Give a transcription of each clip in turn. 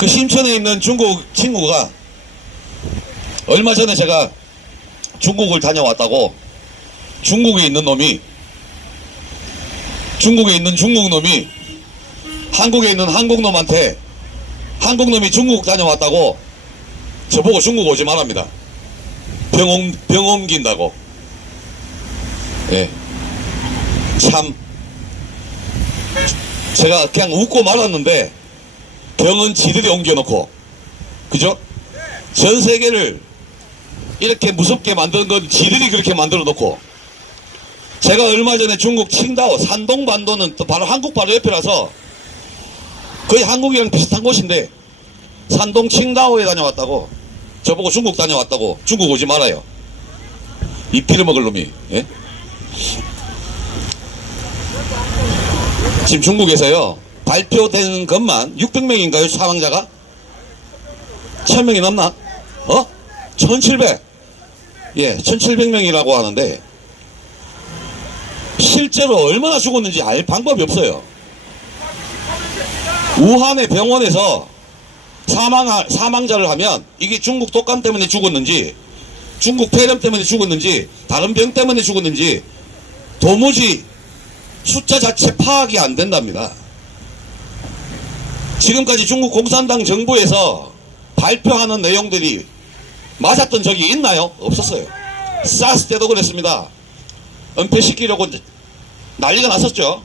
그 심천에 있는 중국 친구가 얼마 전에 제가 중국을 다녀왔다고 중국에 있는 중국 놈이 한국에 있는 한국 놈한테 한국 놈이 중국 다녀왔다고 저보고 중국 오지 말랍니다. 병 옮긴다고. 예. 참 제가 그냥 웃고 말았는데 병은 지들이 옮겨놓고, 그죠? 전 세계를 이렇게 무섭게 만드는 건 지들이 그렇게 만들어 놓고, 제가 얼마 전에 중국 칭다오 산동반도는 또 바로 한국 바로 옆이라서 거의 한국이랑 비슷한 곳인데 산동 칭다오에 다녀왔다고 저보고 중국 다녀왔다고 중국 오지 말아요. 이 피를 먹을 놈이. 예? 지금 중국에서요 발표된 것만 600명인가요 사망자가? 1000명이 넘나? 1700. 예, 1700명이라고 하는데 실제로 얼마나 죽었는지 알 방법이 없어요. 우한의 병원에서 사망자를 하면 이게 중국 독감 때문에 죽었는지 중국 폐렴 때문에 죽었는지 다른 병 때문에 죽었는지 도무지 숫자 자체 파악이 안 된답니다. 지금까지 중국 공산당 정부에서 발표하는 내용들이 맞았던 적이 있나요? 없었어요. 사스 때도 그랬습니다. 은폐시키려고 난리가 났었죠.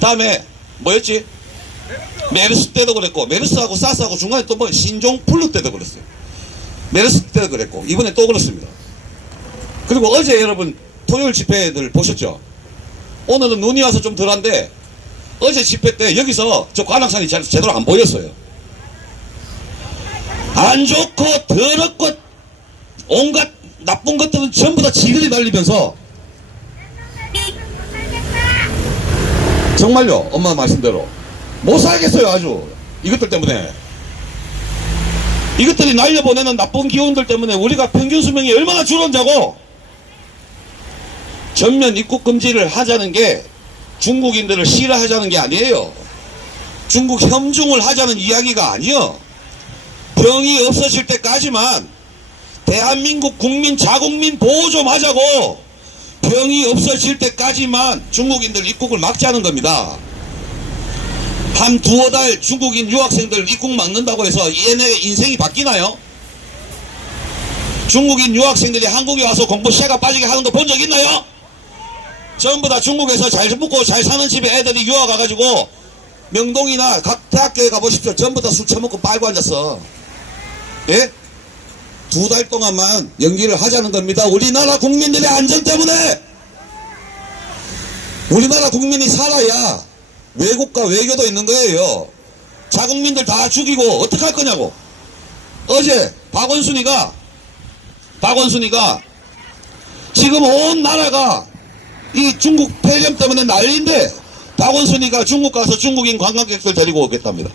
다음에 뭐였지? 메르스 때도 그랬고, 메르스하고 사스하고 중간에 또 뭐 신종플루 때도 그랬어요. 메르스 때도 그랬고 이번에 또 그렇습니다. 그리고 어제 여러분 토요일 집회들 보셨죠? 오늘은 눈이 와서 좀 덜한데 어제 집회 때 여기서 저 관악산이 제대로 안 보였어요. 안 좋고 더럽고 온갖 나쁜 것들은 전부 다 지들이 날리면서, 정말요 엄마 말씀대로 못 살겠어요. 아주 이것들 때문에, 이것들이 날려보내는 나쁜 기운들 때문에 우리가 평균 수명이 얼마나 줄었냐고. 전면 입국 금지를 하자는 게 중국인들을 싫어하자는 게 아니에요. 중국 협중을 하자는 이야기가 아니요. 병이 없어질 때까지만 대한민국 국민 자국민 보호 좀 하자고. 병이 없어질 때까지만 중국인들 입국을 막자는 겁니다. 한 두어 달 중국인 유학생들 입국 막는다고 해서 얘네 인생이 바뀌나요? 중국인 유학생들이 한국에 와서 공부 시야가 빠지게 하는 거 본 적 있나요? 전부 다 중국에서 잘 먹고 잘 사는 집에 애들이 유학 가가지고 명동이나 각 대학교에 가보십시오. 전부 다 술 처먹고 빨고 앉았어. 예? 2달 동안만 연기를 하자는 겁니다. 우리나라 국민들의 안전 때문에. 우리나라 국민이 살아야 외국과 외교도 있는 거예요. 자국민들 다 죽이고 어떡할 거냐고. 어제 박원순이가 지금 온 나라가 이 중국 폐렴 때문에 난리인데 박원순이가 중국 가서 중국인 관광객들 데리고 오겠답니다.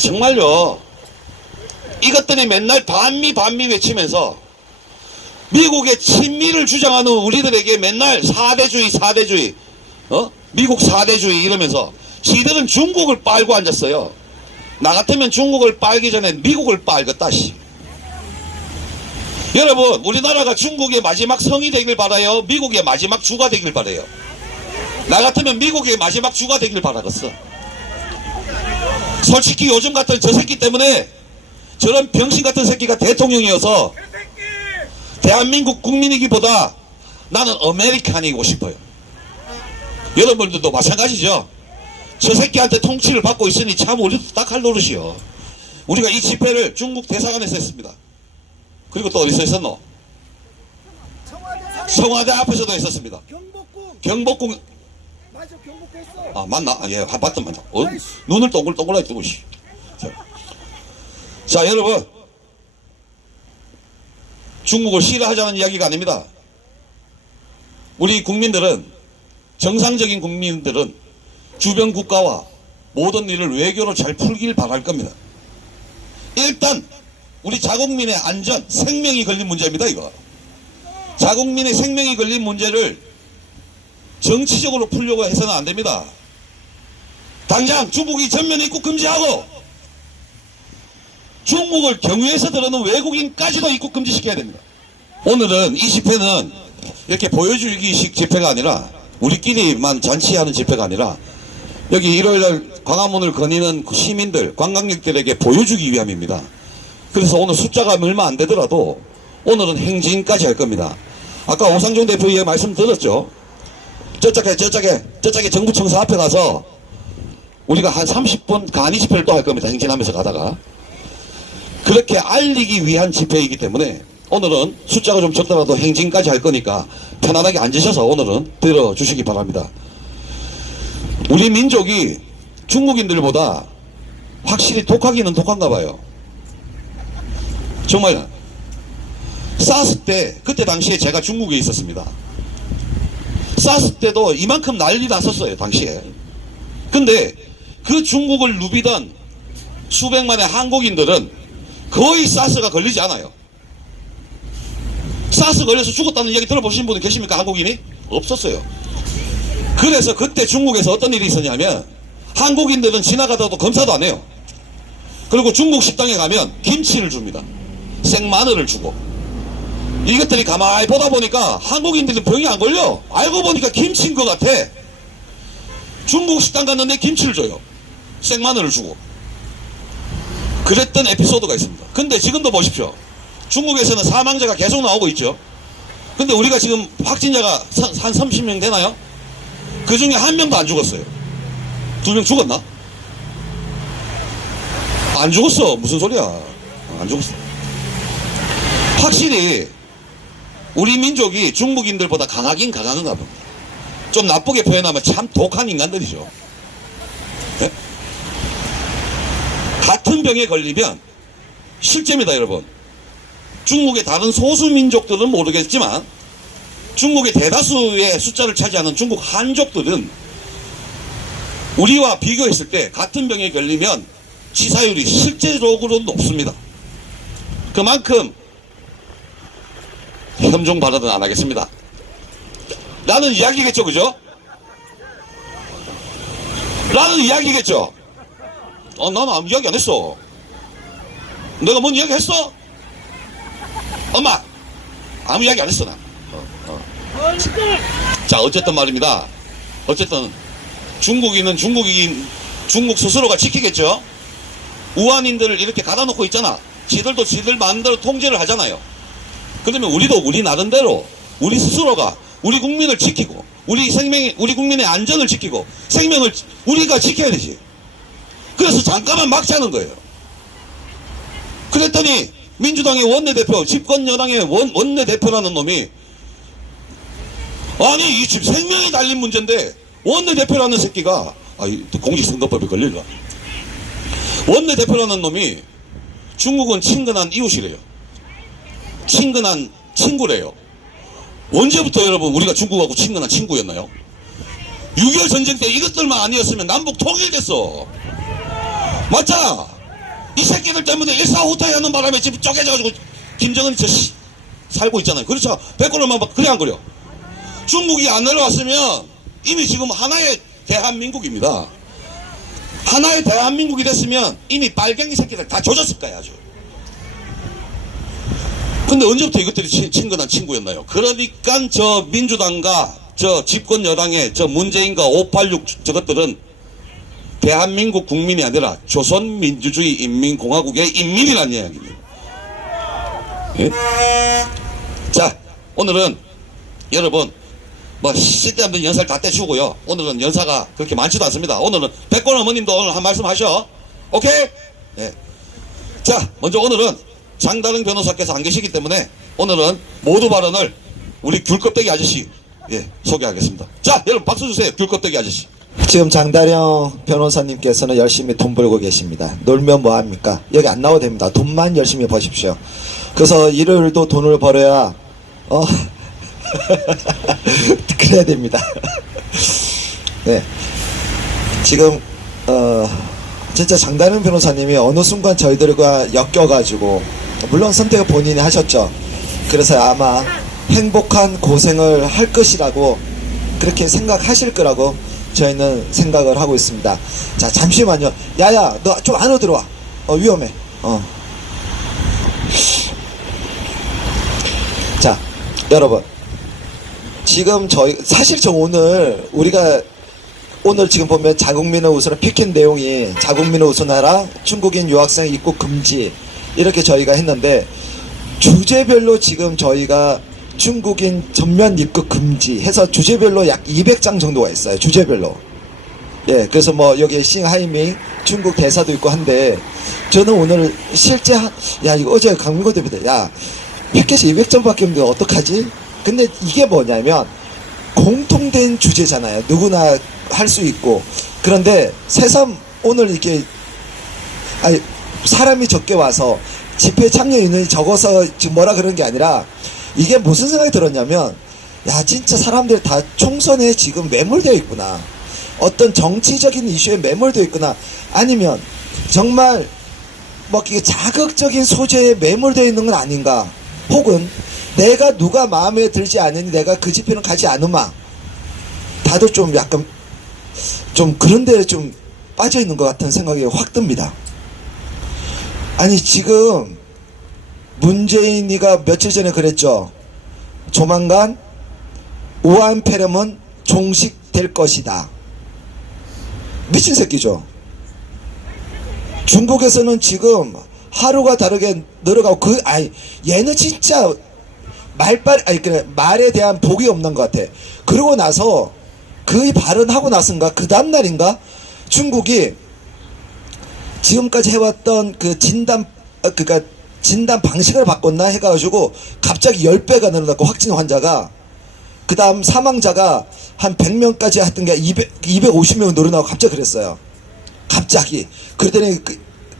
정말요. 이것들이 맨날 반미 외치면서 미국의 친미를 주장하는 우리들에게 맨날 사대주의 미국 사대주의 이러면서 지들은 중국을 빨고 앉았어요. 나 같으면 중국을 빨기 전에 미국을 빨겠다. 여러분, 우리나라가 중국의 마지막 성이 되길 바라요? 미국의 마지막 주가 되길 바라요? 나 같으면 미국의 마지막 주가 되길 바라겠어. 솔직히 요즘 같은 저 새끼 때문에 저런 병신 같은 새끼가 대통령이어서 대한민국 국민이기보다 나는 아메리칸이고 싶어요. 여러분들도 마찬가지죠. 저 새끼한테 통치를 받고 있으니 참 우리도 딱 할 노릇이요. 우리가 이 집회를 중국 대사관에서 했습니다. 그리고 또 어디서 했었노? 청와대 앞에서도 했었습니다. 경복궁. 맞아, 경복궁 했어. 맞나? 예, 맞다. 눈을 동글동글하게 뜨고. 자, 여러분, 중국을 싫어하자는 이야기가 아닙니다. 우리 국민들은, 정상적인 국민들은 주변 국가와 모든 일을 외교로 잘 풀길 바랄 겁니다. 일단 우리 자국민의 안전, 생명이 걸린 문제입니다. 이거 자국민의 생명이 걸린 문제를 정치적으로 풀려고 해서는 안 됩니다. 당장 중국이 전면 입국 금지하고 중국을 경유해서 들어오는 외국인까지도 입국 금지시켜야 됩니다. 오늘은 이 집회는 이렇게 보여주기식 집회가 아니라 우리끼리만 잔치하는 집회가 아니라 여기 일요일날 광화문을 거니는 시민들, 관광객들에게 보여주기 위함입니다. 그래서 오늘 숫자가 얼마 안 되더라도 오늘은 행진까지 할 겁니다. 아까 오상종 대표의 말씀 들었죠? 저쪽에 정부청사 앞에 가서 우리가 한 30분 간이 집회를 또 할 겁니다. 행진하면서 가다가. 그렇게 알리기 위한 집회이기 때문에 오늘은 숫자가 좀 적더라도 행진까지 할 거니까 편안하게 앉으셔서 오늘은 들어주시기 바랍니다. 우리 민족이 중국인들보다 확실히 독하기는 독한가 봐요. 정말 사스 때 그때 당시에 제가 중국에 있었습니다. 사스 때도 이만큼 난리 났었어요 당시에. 근데 그 중국을 누비던 수백만의 한국인들은 거의 사스가 걸리지 않아요. 사스 걸려서 죽었다는 이야기 들어보신 분이 계십니까? 한국인이? 없었어요. 그래서 그때 중국에서 어떤 일이 있었냐면 한국인들은 지나가다도 검사도 안 해요. 그리고 중국 식당에 가면 김치를 줍니다. 생마늘을 주고. 이것들이 가만히 보다 보니까 한국인들은 병이 안 걸려. 알고 보니까 김치인 것 같아. 중국 식당 갔는데 김치를 줘요. 생마늘을 주고. 그랬던 에피소드가 있습니다. 근데 지금도 보십시오. 중국에서는 사망자가 계속 나오고 있죠. 근데 우리가 지금 확진자가 한 30명 되나요? 그 중에 한 명도 안 죽었어요. 2명 죽었나? 안 죽었어. 무슨 소리야. 안 죽었어. 확실히 우리 민족이 중국인들보다 강하긴 강한가 봅니다. 좀 나쁘게 표현하면 참 독한 인간들이죠. 네? 같은 병에 걸리면 실제입니다 여러분. 중국의 다른 소수 민족들은 모르겠지만 중국의 대다수의 숫자를 차지하는 중국 한족들은 우리와 비교했을 때 같은 병에 걸리면 치사율이 실제적으로 높습니다. 그만큼 혐중 발언은 안 하겠습니다. 라는 이야기겠죠, 그죠? 라는 이야기겠죠. 나는 아무 이야기 안 했어. 내가 뭔 이야기 했어? 엄마 아무 이야기 안 했어 나. 자 어쨌든 말입니다. 어쨌든 중국인은 중국 스스로가 지키겠죠. 우한인들을 이렇게 가다 놓고 있잖아. 지들도 지들 마음대로 통제를 하잖아요. 그러면 우리도 우리 나름대로 우리 스스로가 우리 국민을 지키고 우리 국민의 안전을 지키고 생명을 우리가 지켜야 되지. 그래서 잠깐만 막자는 거예요. 그랬더니 민주당의 원내대표, 집권여당의 원내대표라는 놈이 아니 이 집 생명이 달린 문제인데 원내대표라는 새끼가 공직선거법에 걸릴라. 원내대표라는 놈이 중국은 친근한 이웃이래요. 친근한 친구래요. 언제부터 여러분 우리가 중국하고 친근한 친구였나요? 6.25 전쟁 때 이것들만 아니었으면 남북 통일됐어. 맞잖아. 이 새끼들 때문에 일사후퇴 하는 바람에 지금 쪼개져가지고 김정은이 살고 있잖아요. 그렇죠. 백골로만 그래 안 그려. 중국이 안 내려왔으면 이미 지금 하나의 대한민국입니다. 하나의 대한민국이 됐으면 이미 빨갱이 새끼들 다 조졌을 거야 아주. 근데 언제부터 이것들이 친근한 친구였나요? 그러니까 저 민주당과 저 집권 여당의 저 문재인과 586 저것들은 대한민국 국민이 아니라 조선민주주의 인민공화국의 인민이라는 이야기입니다. 예? 자, 오늘은 여러분 쓸데없는 연사를 다 떼주고요. 오늘은 연사가 그렇게 많지도 않습니다. 오늘은 백권 어머님도 오늘 한 말씀 하셔. 오케이? 예. 자, 먼저 오늘은 장다른 변호사께서 안 계시기 때문에 오늘은 모두 발언을 우리 귤껍데기 아저씨 소개하겠습니다. 자, 여러분 박수 주세요. 귤껍데기 아저씨. 지금 장다령 변호사님께서는 열심히 돈 벌고 계십니다. 놀면 뭐합니까? 여기 안 나와도 됩니다. 돈만 열심히 버십시오. 그래서 일요일도 돈을 벌어야 그래야 됩니다. 네. 지금 진짜 장다령 변호사님이 어느 순간 저희들과 엮여가지고 물론 선택을 본인이 하셨죠. 그래서 아마 행복한 고생을 할 것이라고 그렇게 생각하실 거라고 저희는 생각을 하고 있습니다. 자, 잠시만요. 야야, 너 좀 안으로 들어와. 위험해. 자, 여러분. 지금 사실 우리가 오늘 지금 보면 자국민을 우선은 피켓 내용이 자국민을 우선하라, 중국인 유학생 입국 금지, 이렇게 저희가 했는데, 주제별로 지금 저희가 중국인 전면 입국 금지 해서 주제별로 약 200장 정도가 있어요. 주제별로. 예, 그래서 뭐 여기에 싱하이밍 중국 대사도 있고 한데, 저는 오늘 실제 이거 어제 강민구 대표 야, 피켓이 200장밖에 없는데 어떡하지? 근데 이게 뭐냐면 공통된 주제잖아요. 누구나 할 수 있고. 그런데 새삼 오늘 이렇게 사람이 적게 와서 집회 참여 인원이 적어서 지금 뭐라 그런 게 아니라, 이게 무슨 생각이 들었냐면, 야, 진짜 사람들 다 총선에 지금 매몰되어 있구나. 어떤 정치적인 이슈에 매몰되어 있구나. 아니면 정말 뭐 이게 자극적인 소재에 매몰되어 있는 건 아닌가. 혹은 내가 누가 마음에 들지 않으니 내가 그 집회는 가지 않으마. 다들 좀 약간 좀 그런 데에 좀 빠져 있는 것 같은 생각이 확 듭니다. 아니, 지금 문재인이가 며칠 전에 그랬죠. 조만간 우한 폐렴은 종식될 것이다. 미친 새끼죠. 중국에서는 지금 하루가 다르게 늘어가고, 얘는 진짜 말에 대한 복이 없는 것 같아. 그러고 나서 그 발언하고 나선가 그 다음날인가 중국이 지금까지 해왔던 그 진단 방식을 바꿨나 해가지고 갑자기 10배가 늘어났고, 확진 환자가, 그 다음 사망자가 한 100명까지 했던 게 250명 늘어나고 갑자기 그랬어요. 갑자기. 그러더니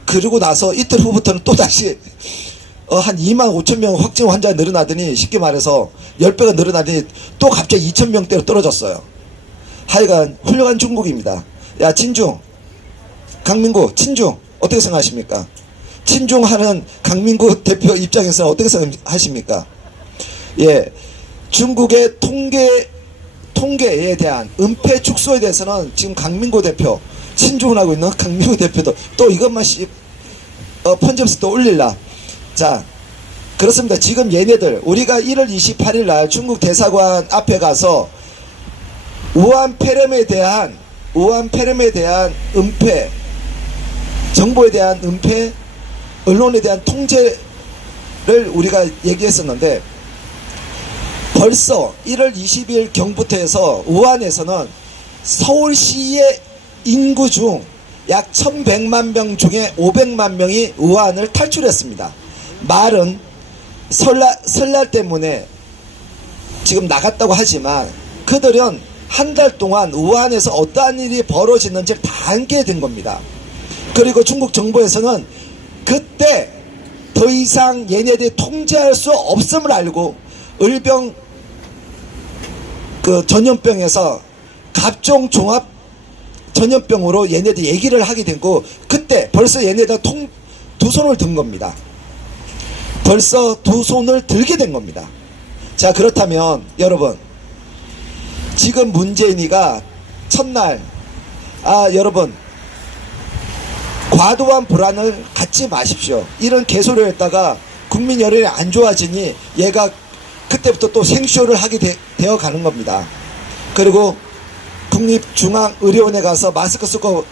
그러고 나서 이틀 후부터는 또 다시 한 2만 5천 명 확진 환자가 늘어나더니, 쉽게 말해서 10배가 늘어나더니 또 갑자기 2천 명대로 떨어졌어요. 하여간 훌륭한 중국입니다. 야, 친중, 강민구, 친중 어떻게 생각하십니까? 친중하는 강민구 대표 입장에서 어떻게 생각하십니까? 예, 중국의 통계에 대한 은폐 축소에 대해서는 지금 강민구 대표, 친중을 하고 있는 강민구 대표도 또 이것만 편집해서 또 올릴라. 자, 그렇습니다. 지금 얘네들, 우리가 1월 28일 날 중국 대사관 앞에 가서 우한 폐렴에 대한 은폐, 정보에 대한 은폐, 언론에 대한 통제를 우리가 얘기했었는데, 벌써 1월 20일 경부터 해서 우한에서는 서울시의 인구 중 약 1100만 명 중에 500만 명이 우한을 탈출했습니다. 말은 설날 때문에 지금 나갔다고 하지만, 그들은 한 달 동안 우한에서 어떠한 일이 벌어졌는지를 다 알게 된 겁니다. 그리고 중국 정부에서는 그때 더 이상 얘네들이 통제할 수 없음을 알고 을병 전염병에서 갑종 종합 전염병으로 얘네들이 얘기를 하게 되고, 그때 벌써 얘네들 두 손을 든 겁니다. 벌써 두 손을 들게 된 겁니다. 자, 그렇다면 여러분, 지금 문재인이가 첫날, 여러분, 과도한 불안을 갖지 마십시오. 이런 개소리를 했다가 국민 여론이 안 좋아지니 얘가 그때부터 또 생쇼를 하게 되어 가는 겁니다. 그리고 국립중앙의료원에 가서 마스크 쓰고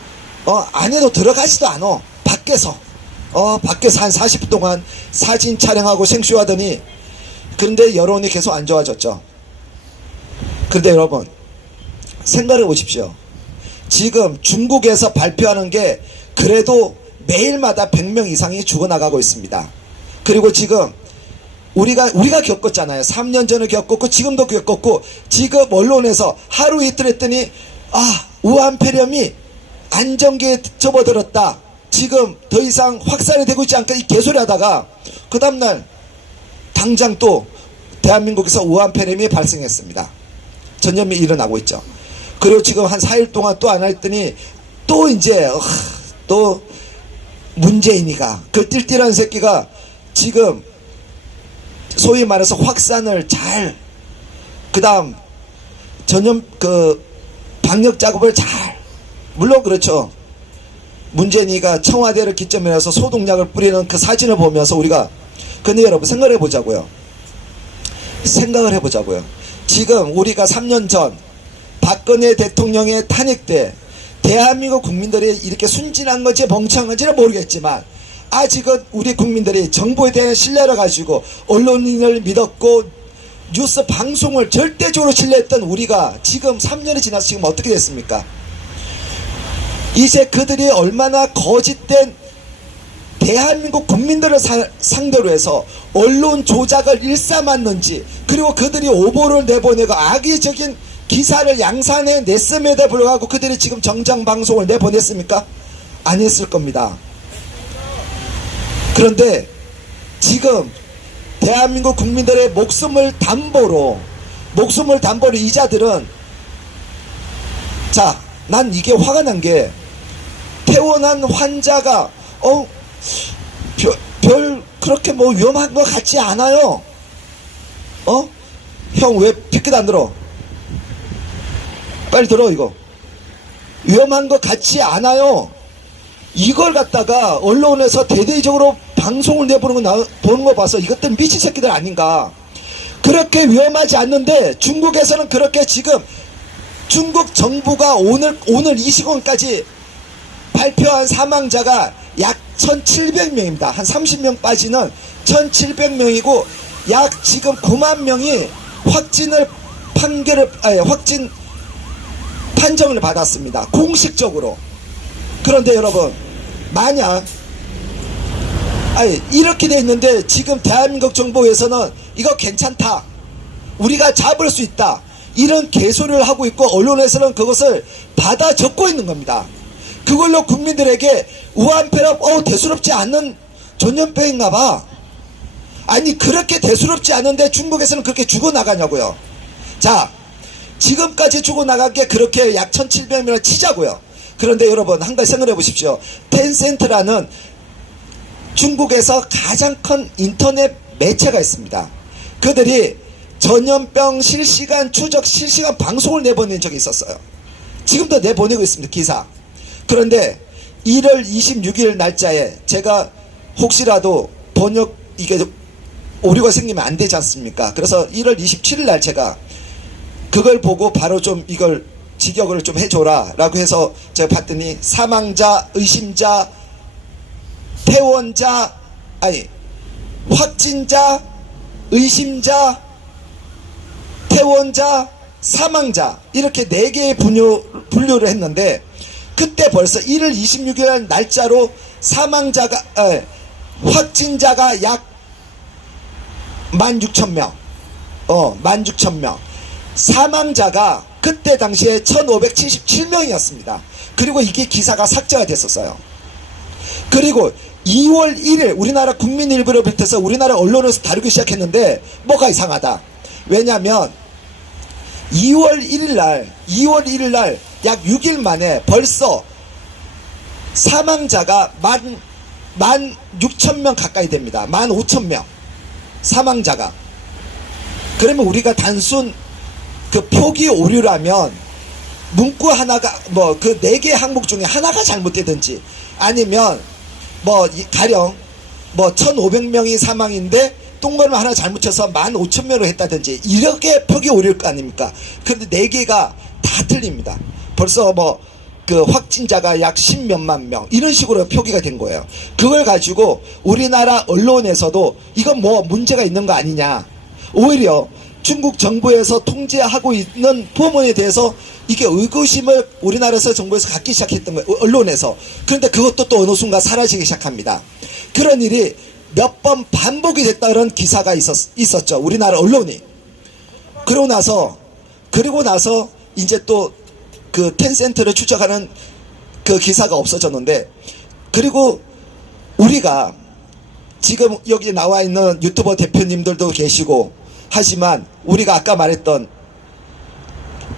안에도 들어가지도 않아. 밖에서 한 40분 동안 사진 촬영하고 생쇼하더니, 그런데 여론이 계속 안 좋아졌죠. 그런데 여러분, 생각해 보십시오. 지금 중국에서 발표하는 게 그래도 매일마다 100명 이상이 죽어나가고 있습니다. 그리고 지금 우리가 겪었잖아요. 3년 전에 겪었고 지금도 겪었고, 지금 언론에서 하루 이틀 했더니 우한 폐렴이 안정기에 접어들었다, 지금 더 이상 확산이 되고 있지 않게 이 개소리 하다가 그 다음날 당장 또 대한민국에서 우한 폐렴이 발생했습니다. 전염이 일어나고 있죠. 그리고 지금 한 4일 동안 또 안 했더니 또 이제 또 문재인이가, 그 띨띨한 새끼가 지금 소위 말해서 확산을 잘, 그 다음 방역 작업을 잘, 물론 그렇죠. 문재인이가 청와대를 기점으로 해서 소독약을 뿌리는 그 사진을 보면서 우리가, 근데 여러분 생각을 해보자고요. 생각을 해보자고요. 지금 우리가 3년 전 박근혜 대통령의 탄핵 때 대한민국 국민들이 이렇게 순진한 건지 멍청한 건지는 모르겠지만 아직은 우리 국민들이 정부에 대한 신뢰를 가지고 언론인을 믿었고 뉴스 방송을 절대적으로 신뢰했던 우리가 지금 3년이 지나서 지금 어떻게 됐습니까? 이제 그들이 얼마나 거짓된 대한민국 국민들을 상대로 해서 언론 조작을 일삼았는지, 그리고 그들이 오보를 내보내고 악의적인 기사를 양산해냈음에도 불구하고 그들이 지금 정장 방송을 내보냈습니까? 안 했을 겁니다. 그런데 지금 대한민국 국민들의 목숨을 담보로 이자들은, 자, 난 이게 화가 난 게, 퇴원한 환자가 별 그렇게 뭐 위험한 것 같지 않아요. 형 왜 피켓 안 들어? 빨리 들어. 이거 위험한 것 같지 않아요. 이걸 갖다가 언론에서 대대적으로 방송을 내보는 거 보는 거 봐서 이것들 미친 새끼들 아닌가. 그렇게 위험하지 않는데 중국에서는 그렇게 지금 중국 정부가 오늘 이 시간까지 발표한 사망자가 약 1700명입니다. 한 30명 빠지는 1700명이고 약 지금 9만 명이 확진 판정을 받았습니다. 공식적으로. 그런데 여러분, 만약 이렇게 돼 있는데 지금 대한민국 정부에서는 이거 괜찮다, 우리가 잡을 수 있다, 이런 개소리를 하고 있고 언론에서는 그것을 받아 적고 있는 겁니다. 그걸로 국민들에게 우한폐렴 대수롭지 않는 전염병인가 봐. 아니 그렇게 대수롭지 않은데 중국에서는 그렇게 죽어나가냐고요. 자, 지금까지 죽어나간 게 그렇게 약 1700명을 치자고요. 그런데 여러분 한 가지 생각해 보십시오. 텐센트라는 중국에서 가장 큰 인터넷 매체가 있습니다. 그들이 전염병 실시간 추적 실시간 방송을 내보낸 적이 있었어요. 지금도 내보내고 있습니다. 기사. 그런데 1월 26일 날짜에 제가 혹시라도 번역 이게 오류가 생기면 안 되지 않습니까? 그래서 1월 27일 날 제가 그걸 보고 바로 좀 이걸 직역을 좀 해줘라 라고 해서 제가 봤더니 사망자, 의심자, 퇴원자, 확진자, 의심자, 퇴원자, 사망자, 이렇게 4개의 분류를 했는데 그때 벌써 1월 26일 날짜로 사망자가 확진자가 약 16,000명 16,000명, 사망자가 그때 당시에 1577명이었습니다. 그리고 이게 기사가 삭제가 됐었어요. 그리고 2월 1일 우리나라 국민일보를 비롯해서 우리나라 언론에서 다루기 시작했는데 뭐가 이상하다. 왜냐하면 2월 1일 날 약 6일 만에 벌써 사망자가 16,000명 가까이 됩니다. 15,000명 사망자가. 그러면 우리가 단순 그 표기 오류라면 문구 하나가 뭐 그 4개 항목 중에 하나가 잘못되든지 아니면 뭐 가령 뭐 1,500명이 사망인데 동그라미 하나 잘못 쳐서 15,000명으로 했다든지 이렇게 표기 오류일 거 아닙니까? 그런데 4개가 다 틀립니다. 벌써 뭐 그 확진자가 약 10몇만 명 이런 식으로 표기가 된 거예요. 그걸 가지고 우리나라 언론에서도 이건 뭐 문제가 있는 거 아니냐, 오히려 중국 정부에서 통제하고 있는 부분에 대해서 이게 의구심을 우리나라에서 정부에서 갖기 시작했던 거예요. 언론에서. 그런데 그것도 또 어느 순간 사라지기 시작합니다. 그런 일이 몇 번 반복이 됐다는 기사가 있었죠. 우리나라 언론이. 그러고 나서 이제 또 그 텐센트를 추적하는 그 기사가 없어졌는데, 그리고 우리가 지금 여기 나와 있는 유튜버 대표님들도 계시고 하지만 우리가 아까 말했던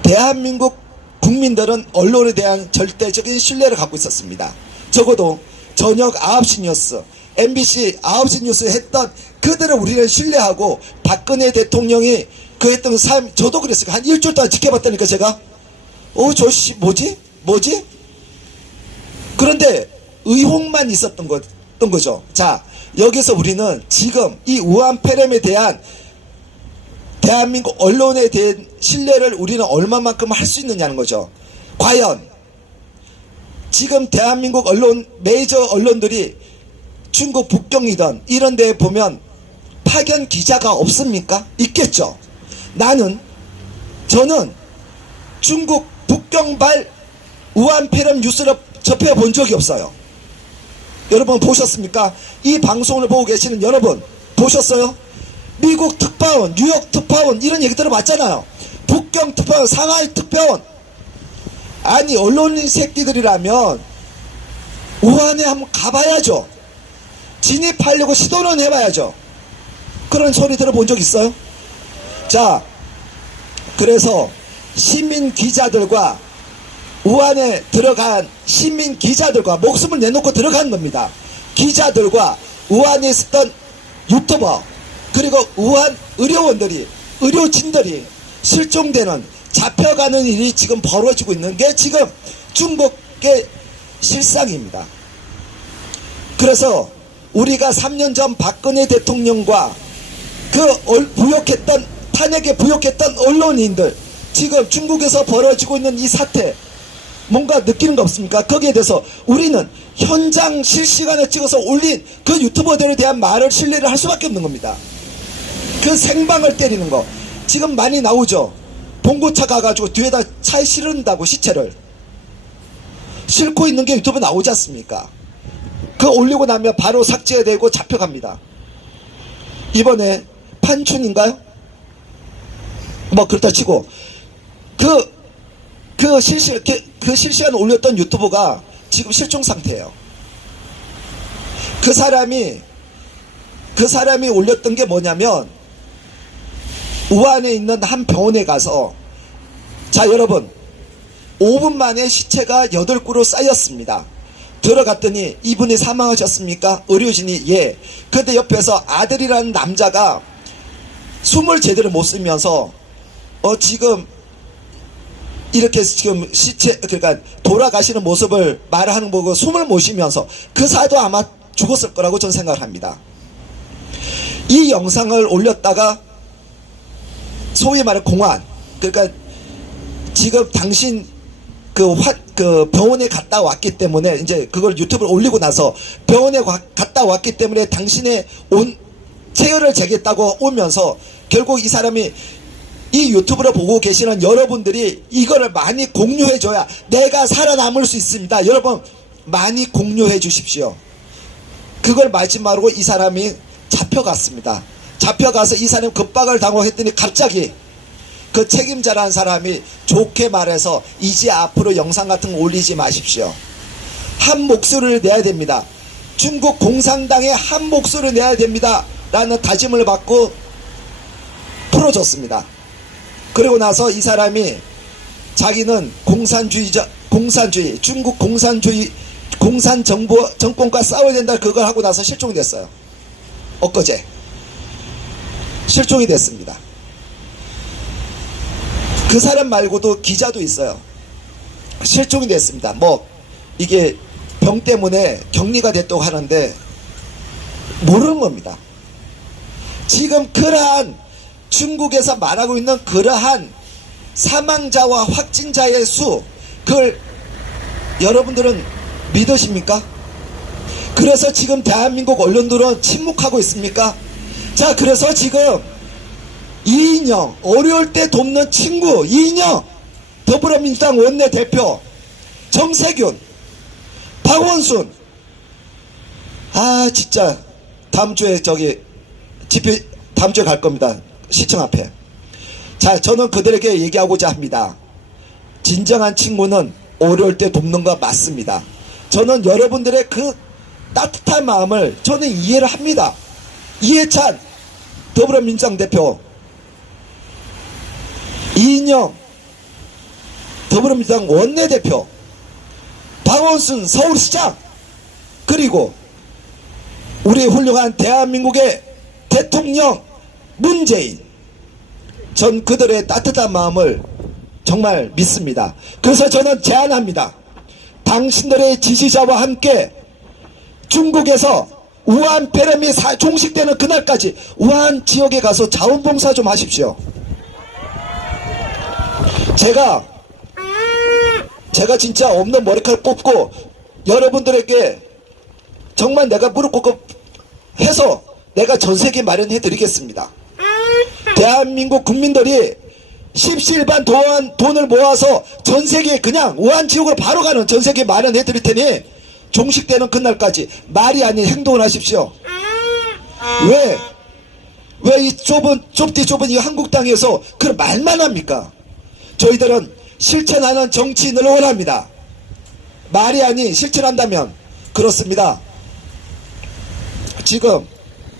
대한민국 국민들은 언론에 대한 절대적인 신뢰를 갖고 있었습니다. 적어도 저녁 9시 뉴스, MBC 9시 뉴스 했던 그들을 우리는 저씨 뭐지? 그런데 의혹만 있었던 거죠. 자, 여기서 우리는 지금 이 우한 폐렴에 대한 대한민국 언론에 대한 신뢰를 우리는 얼마만큼 할 수 있느냐는 거죠. 과연 지금 대한민국 언론, 메이저 언론들이 중국 북경이든 이런 데에 보면 파견 기자가 없습니까? 있겠죠. 저는 중국 북경발 우한 폐렴 뉴스를 접해본 적이 없어요. 여러분 보셨습니까? 이 방송을 보고 계시는 여러분 보셨어요? 미국 특파원, 뉴욕 특파원 이런 얘기 들어봤잖아요. 북경 특파원, 상하이 특파원. 아니 언론인 새끼들이라면 우한에 한번 가봐야죠. 진입하려고 시도는 해봐야죠. 그런 소리 들어본 적 있어요? 자, 그래서 시민 기자들과 우한에 들어간 시민 기자들과 목숨을 내놓고 들어간 겁니다. 기자들과 우한에 있었던 유튜버 그리고 우한 의료진들이 실종되는 잡혀가는 일이 지금 벌어지고 있는 게 지금 중국의 실상입니다. 그래서 우리가 3년 전 박근혜 대통령과 탄핵에 부역했던 언론인들 지금 중국에서 벌어지고 있는 이 사태 뭔가 느끼는 거 없습니까? 거기에 대해서 우리는 현장 실시간에 찍어서 올린 그 유튜버들에 대한 말을 신뢰를 할 수밖에 없는 겁니다. 그 생방을 때리는 거 지금 많이 나오죠. 봉고차 가가지고 뒤에다 차에 실은다고 시체를 싣고 있는 게 유튜브 나오지 않습니까? 그거 올리고 나면 바로 삭제되고 잡혀갑니다. 이번에 판춘인가요? 뭐 그렇다 치고 그 실시간 올렸던 유튜버가 지금 실종 상태예요. 그 사람이 올렸던 게 뭐냐면 우한에 있는 한 병원에 가서 자 여러분 5분 만에 시체가 8구로 쌓였습니다. 들어갔더니 이분이 사망하셨습니까? 의료진이 예. 그런데 옆에서 아들이라는 남자가 숨을 제대로 못 쉬면서 지금 이렇게 지금 그러니까 돌아가시는 모습을 말하는 거 보고 숨을 못 쉬면서 그 사도 아마 죽었을 거라고 저는 생각을 합니다. 이 영상을 올렸다가 소위 말해 공안 그러니까 지금 당신 그 병원에 갔다 왔기 때문에 이제 그걸 유튜브에 올리고 나서 병원에 갔다 왔기 때문에 당신의 체열을 재겠다고 오면서 결국 이 사람이 이 유튜브를 보고 계시는 여러분들이 이거를 많이 공유해줘야 내가 살아남을 수 있습니다. 여러분 많이 공유해 주십시오. 그걸 마지막으로 이 사람이 잡혀갔습니다. 잡혀가서 이 사람이 급박을 당했더니 갑자기 그 책임자라는 사람이 좋게 말해서 이제 앞으로 영상 같은 거 올리지 마십시오. 한 목소리를 내야 됩니다. 중국 공산당에 한 목소리를 내야 됩니다. 라는 다짐을 받고 풀어줬습니다. 그리고 나서 이 사람이 자기는 공산주의, 중국 공산 정권과 싸워야 된다 그걸 하고 나서 실종이 됐어요. 엊그제 실종이 됐습니다. 그 사람 말고도 기자도 있어요. 실종이 됐습니다. 뭐 이게 병 때문에 격리가 됐다고 하는데 모르는 겁니다. 지금 그러한 중국에서 말하고 있는 그러한 사망자와 확진자의 수 그걸 여러분들은 믿으십니까? 그래서 지금 대한민국 언론들은 침묵하고 있습니까? 자, 그래서 지금 이인영 어려울 때 돕는 친구 이인영 더불어민주당 원내대표 정세균 박원순 진짜 다음 주에 다음 주에 갈 겁니다. 시청 앞에. 자, 저는 그들에게 얘기하고자 합니다. 진정한 친구는 어려울 때 돕는 거 맞습니다. 저는 여러분들의 그 따뜻한 마음을 저는 이해를 합니다. 이해찬 더불어민주당 대표, 이인영 더불어민주당 원내대표, 박원순 서울시장, 그리고 우리 훌륭한 대한민국의 대통령 문재인, 전 그들의 따뜻한 마음을 정말 믿습니다. 그래서 저는 제안합니다. 당신들의 지지자와 함께 중국에서 우한 폐렴이 종식되는 그날까지 우한 지역에 가서 자원봉사 좀 하십시오. 제가 진짜 없는 머리카락 뽑고 여러분들에게 정말 내가 무릎 꿇고 해서 내가 전세계 마련해 드리겠습니다. 대한민국 국민들이 십시일반 돈을 모아서 전세계 그냥 우한 지역으로 바로 가는 전세계 마련해 드릴 테니 종식되는 그날까지 말이 아닌 행동을 하십시오. 왜 이 좁디 좁은 이 한국 땅에서 그런 말만 합니까? 저희들은 실천하는 정치인을 원합니다. 말이 아닌 실천한다면 그렇습니다. 지금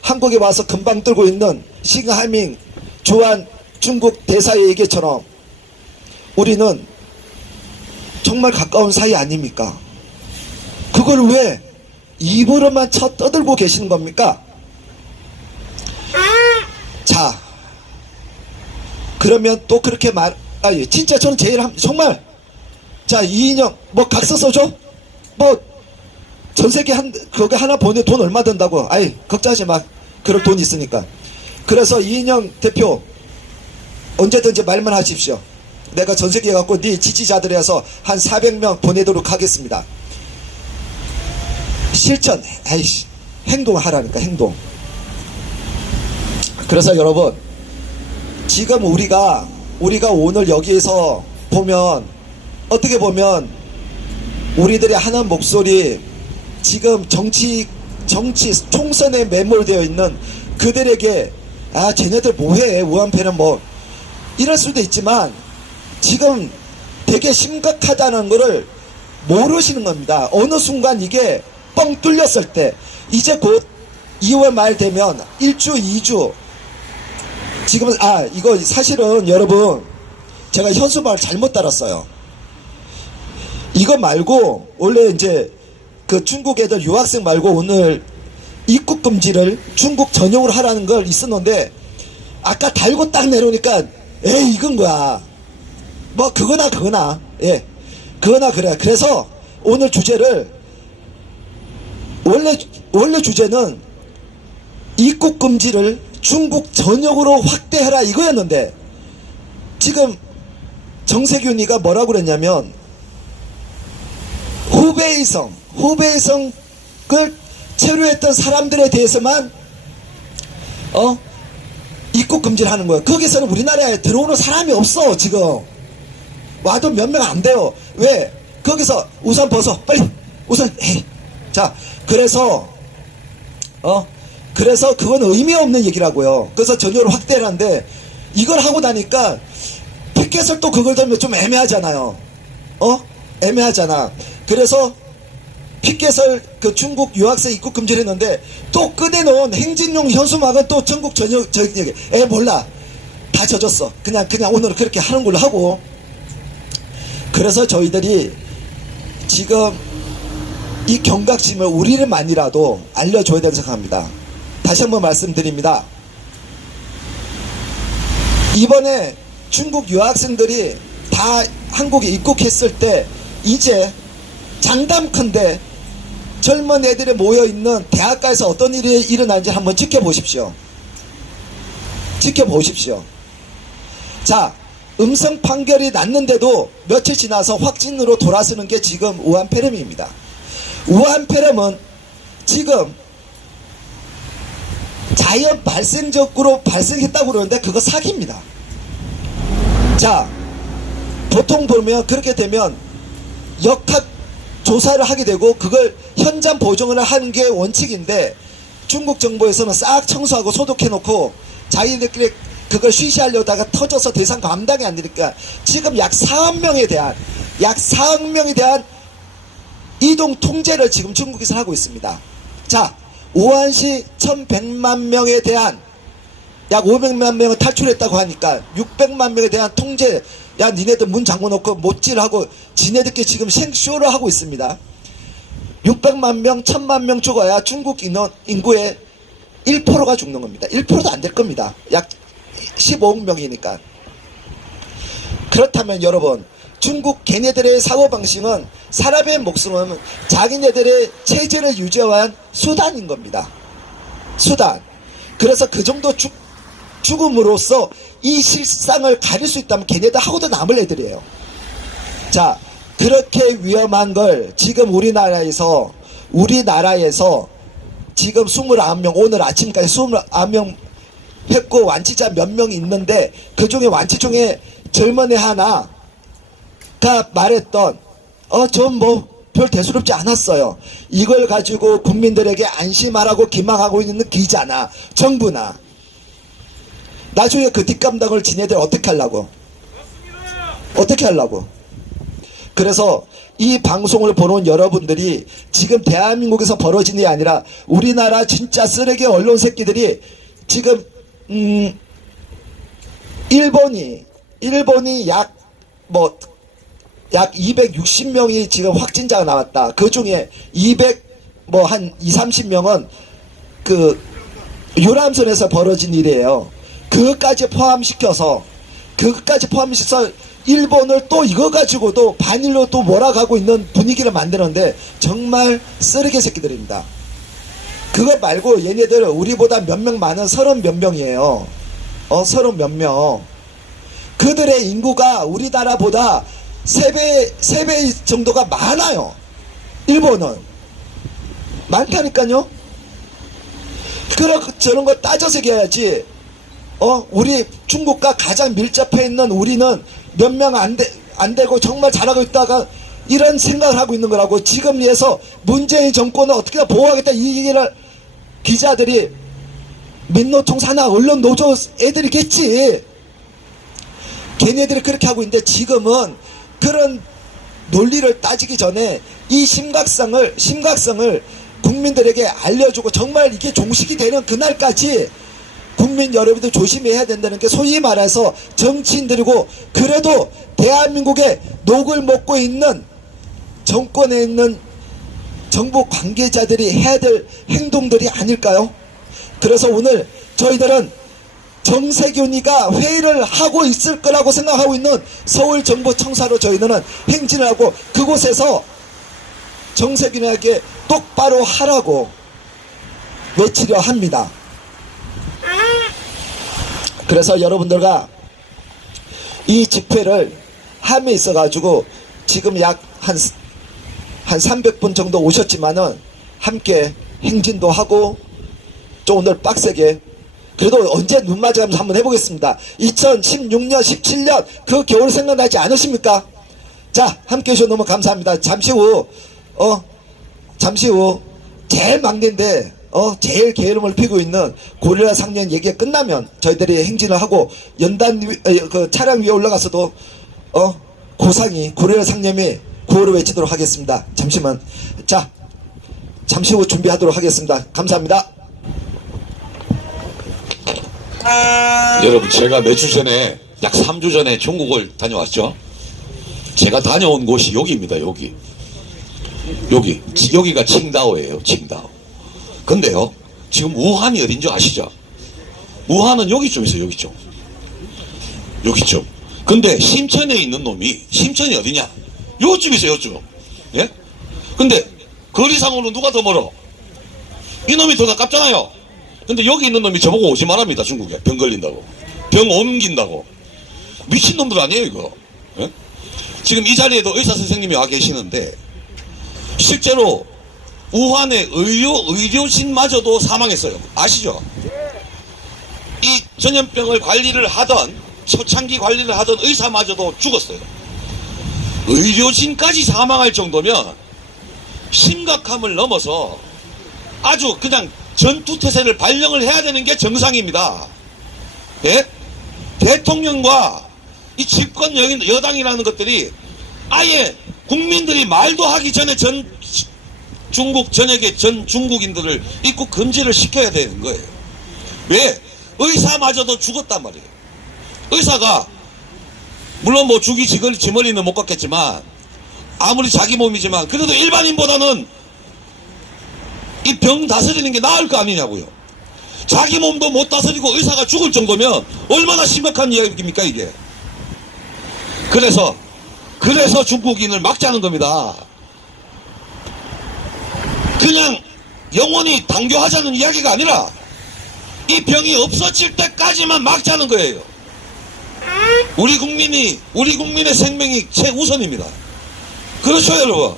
한국에 와서 금방 들고 있는 싱하밍 주한 중국 대사의 얘기처럼 우리는 정말 가까운 사이 아닙니까? 그걸 왜 입으로만 떠들고 계시는 겁니까? 자, 그러면 또 그렇게 진짜 저는 제일 정말 자 이인영 뭐 각서 써줘? 뭐 전세계 그거 하나 보내 돈 얼마 든다고? 아이 걱정하지 마. 그럴 돈 있으니까. 그래서 이인영 대표 언제든지 말만 하십시오. 내가 전세계 갖고 네 지지자들에서 한 400명 보내도록 하겠습니다. 실천, 아이씨, 행동하라니까, 행동. 그래서 여러분, 지금 우리가 오늘 여기에서 보면, 어떻게 보면, 우리들이 하는 목소리, 지금 정치 총선에 매몰되어 있는 그들에게, 쟤네들 뭐해, 우한폐는 뭐, 이럴 수도 있지만, 지금 되게 심각하다는 것을 모르시는 겁니다. 어느 순간 이게 뻥 뚫렸을 때 이제 곧 2월 말 되면 1주 2주 지금은 이거 사실은 여러분 제가 현수막을 잘못 달았어요. 이거 말고 원래 이제 그 중국 애들 유학생 말고 오늘 입국 금지를 중국 전용으로 하라는 걸 있었는데 아까 달고 딱 내려오니까 에이 이건 거야. 뭐 그거나 예 그거나 그래. 그래서 오늘 주제를 원래 주제는 입국 금지를 중국 전역으로 확대해라 이거였는데 지금 정세균이가 뭐라고 그랬냐면 후베이성을 체류했던 사람들에 대해서만 입국 금지를 하는 거예요. 거기서는 우리나라에 들어오는 사람이 없어. 지금 와도 몇 명 안 돼요. 왜? 거기서 우산 벗어 빨리 우산 자 그래서 그건 의미 없는 얘기라고요. 그래서 전혀로 확대하는데 이걸 하고 나니까 피켓을 또 그걸 들면 좀 애매하잖아요. 애매하잖아. 그래서 피켓을 그 중국 유학생 입국 금지를 했는데 또 꺼내놓은 행진용 현수막은 또 전국 전역 몰라 다 젖었어. 그냥 오늘은 그렇게 하는 걸로 하고. 그래서 저희들이 지금 이 경각심을 우리를만이라도 알려줘야 된다고 생각합니다. 다시 한번 말씀드립니다. 이번에 중국 유학생들이 다 한국에 입국했을 때 이제 장담컨대 젊은 애들이 모여있는 대학가에서 어떤 일이 일어나는지 한번 지켜보십시오. 자, 음성 판결이 났는데도 며칠 지나서 확진으로 돌아서는 게 지금 우한폐렴입니다. 우한폐렴은 지금 자연 발생적으로 발생했다고 그러는데 그거 사기입니다. 자, 보통 보면 그렇게 되면 역학 조사를 하게 되고 그걸 현장 보정을 하는 게 원칙인데 중국 정부에서는 싹 청소하고 소독해놓고 자기들끼리 그걸 쉬쉬하려다가 터져서 대상 감당이 안 되니까 지금 약 4억 명에 대한 이동 통제를 지금 중국에서 하고 있습니다. 자, 우한시 1100만 명에 대한 약 500만 명을 탈출했다고 하니까 600만 명에 대한 통제, 야 니네들 문 잠궈놓고 못질하고 지네들끼리 지금 생쇼를 하고 있습니다. 600만 명, 1000만 명 죽어야 중국 인구의 1%가 죽는 겁니다. 1%도 안 될 겁니다. 약 15억 명이니까. 그렇다면 여러분, 중국 걔네들의 사고방식은 사람의 목숨은 자기네들의 체제를 유지하는 수단인 겁니다. 수단. 그래서 그 정도 죽음으로써 이 실상을 가릴 수 있다면 걔네들 하고도 남을 애들이에요. 자, 그렇게 위험한 걸 지금 우리나라에서 지금 29명, 오늘 아침까지 29명 했고 완치자 몇 명이 있는데 그 중에 완치 중에 젊은 애 하나가 말했던 전 뭐 별 대수롭지 않았어요. 이걸 가지고 국민들에게 안심하라고 기망하고 있는 기자나 정부나 나중에 그 뒷감당을 지네들 어떻게 하려고? 어떻게 하려고? 그래서 이 방송을 보는 여러분들이 지금 대한민국에서 벌어진 일이 아니라 우리나라 진짜 쓰레기 언론 새끼들이 지금 일본이 약 260명이 지금 확진자가 나왔다. 그 중에 한 30명은 그 유람선에서 벌어진 일이에요. 그것까지 포함시켜서 일본을 또 이거 가지고도 반일로 또 몰아가고 있는 분위기를 만드는데 정말 쓰레기 새끼들입니다. 그거 말고 얘네들은 우리보다 몇 명 많은 30몇 명이에요. 30몇 명. 그들의 인구가 우리나라보다 3배 정도가 많아요. 일본은. 많다니까요. 저런 거 따져서 얘기해야지. 우리 중국과 가장 밀접해 있는 우리는 몇 명 안 되고 정말 잘하고 있다가 이런 생각을 하고 있는 거라고. 지금에서 문재인 정권을 어떻게 보호하겠다 이 얘기를 기자들이 민노총 산하 언론 노조 애들이겠지. 걔네들이 그렇게 하고 있는데 지금은 그런 논리를 따지기 전에 이 심각성을 국민들에게 알려주고 정말 이게 종식이 되는 그날까지 국민 여러분들 조심해야 된다는 게 소위 말해서 정치인들이고 그래도 대한민국의 녹을 먹고 있는 정권에 있는 정부 관계자들이 해야 될 행동들이 아닐까요? 그래서 오늘 저희들은 정세균이가 회의를 하고 있을 거라고 생각하고 있는 서울정보청사로 저희들은 행진을 하고 그곳에서 정세균에게 똑바로 하라고 외치려 합니다. 그래서 여러분들과 이 집회를 함에 있어가지고 지금 약 한 300분 정도 오셨지만은 함께 행진도 하고 좀 오늘 빡세게 그래도 언제 눈 맞아가면서 한번 해보겠습니다. 2016년 17년 그 겨울 생각나지 않으십니까? 자, 함께 해주셔서 너무 감사합니다. 잠시 후 제일 막내인데 제일 게으름을 피고 있는 고릴라 상년 얘기가 끝나면 저희들이 행진을 하고 그 차량 위에 올라가서도 고상이 고릴라 상념이 구호를 외치도록 하겠습니다. 잠시만. 자, 잠시 후 준비하도록 하겠습니다. 감사합니다. 여러분, 제가 몇 주 전에 약 3주 전에 중국을 다녀왔죠. 제가 다녀온 곳이 여기입니다. 여기가 칭다오예요. 칭다오. 근데요, 지금 우한이 어딘 줄 아시죠? 우한은 여기쯤 있어요. 여기쯤. 근데 심천에 있는 놈이, 심천이 어디냐? 요쯤 있어요. 요쯤. 예? 근데 거리상으로는 누가 더 멀어? 이놈이 더 가깝잖아요. 근데 여기 있는 놈이 저보고 오지 말랍니다. 중국에 병 걸린다고, 병 옮긴다고. 미친놈들 아니에요 이거. 예? 지금 이 자리에도 의사 선생님이 와 계시는데 실제로 우한의 의료진마저도 사망했어요. 아시죠? 이 전염병을 관리를 하던, 초창기 관리를 하던 의사마저도 죽었어요. 의료진까지 사망할 정도면 심각함을 넘어서 아주 그냥 전투태세를 발령을 해야 되는 게 정상입니다. 예? 대통령과 이 집권 여당이라는 것들이 아예 국민들이 말도 하기 전에 중국 전역의 전 중국인들을 입국 금지를 시켜야 되는 거예요. 왜? 의사마저도 죽었단 말이에요. 의사가 물론 뭐 죽이 지머리는 못 갔겠지만 아무리 자기 몸이지만 그래도 일반인보다는 이 병 다스리는 게 나을 거 아니냐고요. 자기 몸도 못 다스리고 의사가 죽을 정도면 얼마나 심각한 이야기입니까 이게. 그래서 중국인을 막자는 겁니다. 그냥 영원히 당교하자는 이야기가 아니라 이 병이 없어질 때까지만 막자는 거예요. 우리 국민의 생명이 최우선입니다. 그렇죠, 여러분?